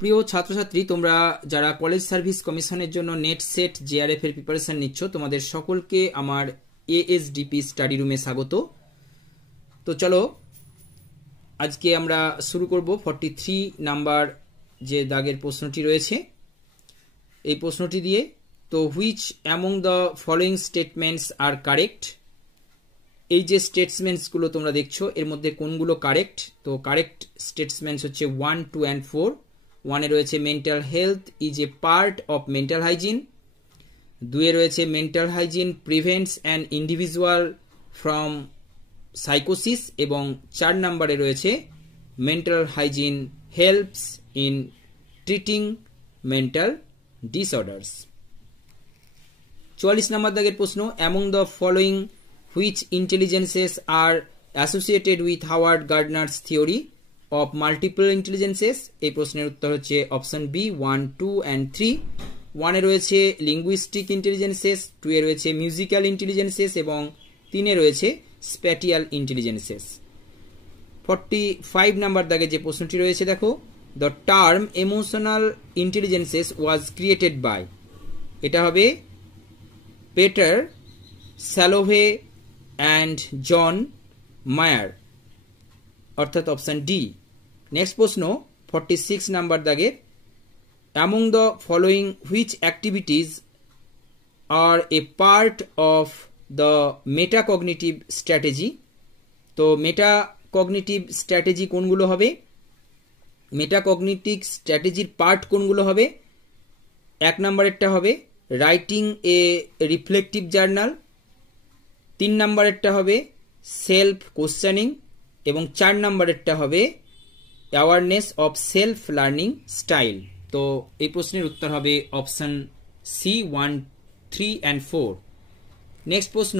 প্রিয় ছাত্রছাত্রী, তোমরা যারা কলেজ সার্ভিস কমিশনের জন্য নেট সেট জেআরএফ এর প্রিপারেশন নিচ্ছ, তোমাদের সকলকে আমার এএসডিপি স্টাডি রুমে স্বাগত। তো চলো আজকে আমরা শুরু করব 43 নাম্বার যে দাগের প্রশ্নটি রয়েছে এই প্রশ্নটি দিয়ে। তো which among the following statements are correct? এই যে স্টেটমেন্টসগুলো তোমরা দেখছো এর মধ্যে কোনগুলো কারেক্ট? তো কারেক্ট স্টেটমেন্টস হচ্ছে 1, 2 and 4। 1 এ রয়েছে mental health is a part of mental hygiene. 2 এ রয়েছে mental hygiene prevents an individual from সাইকোসিস, এবং 4 নম্বরে রয়েছে mental hygiene helps in treating mental disorders. 44 নম্বর দাগের প্রশ্ন, among the following which intelligences are associated with Howard Gardner's theory of multiple intelligences? এই প্রশ্নের উত্তর হচ্ছে অপশন বি 1, 2 and 3। 1 এ রয়েছে লিঙ্গুইস্টিক ইন্টেলিজেন্সেস, 2 এ রয়েছে মিউজিক্যাল ইন্টেলিজেন্সেস এবং 3 এ রয়েছে স্প্যাটিয়াল ইন্টেলিজেন্সেস। 45 নাম্বার দাগে যে প্রশ্নটি রয়েছে দেখো, the term emotional intelligences was created by. এটা হবে পেটার স্যালোভে অ্যান্ড জন মায়ার, অর্থাৎ অপশন ডি। নেক্সট প্রশ্ন 46 নাম্বার দাগে, among the following which activities are a part of the metacognitive strategy? তো মেটাকগনিটিভ স্ট্র্যাটেজি কোনগুলো হবে? মেটাকগনিটিভ স্ট্র্যাটেজির পার্ট কোনগুলো হবে? 1 নম্বরেরটা হবে রাইটিং এ রিফ্লেকটিভ জার্নাল, 3 নম্বরেরটা হবে সেলফ কোশ্চেনিং এবং 4 নম্বরেরটা হবে awareness of self learning style. তো এই প্রশ্নের উত্তর হবে অপশন সি 1, 3 and 4। নেক্সট প্রশ্ন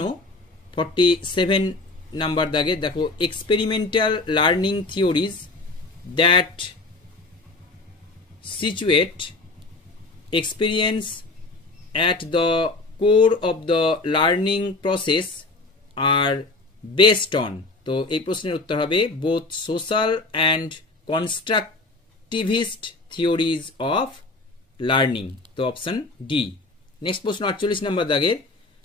47 নাম্বার দাগে দেখো, experimental learning theories that situate experience at the core of the learning process are based on। তো এই প্রশ্নের উত্তর হবে both social and constructivist theories of learning। তো অপশন ডি। নেক্সট প্রশ্ন 48 নম্বর দাগে,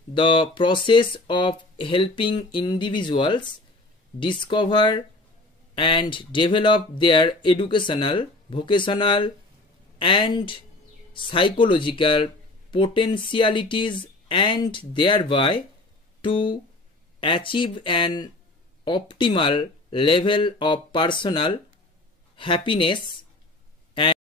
the process of helping individuals discover and develop their educational, vocational and psychological potentialities and thereby to achieve an optimal level of personal happiness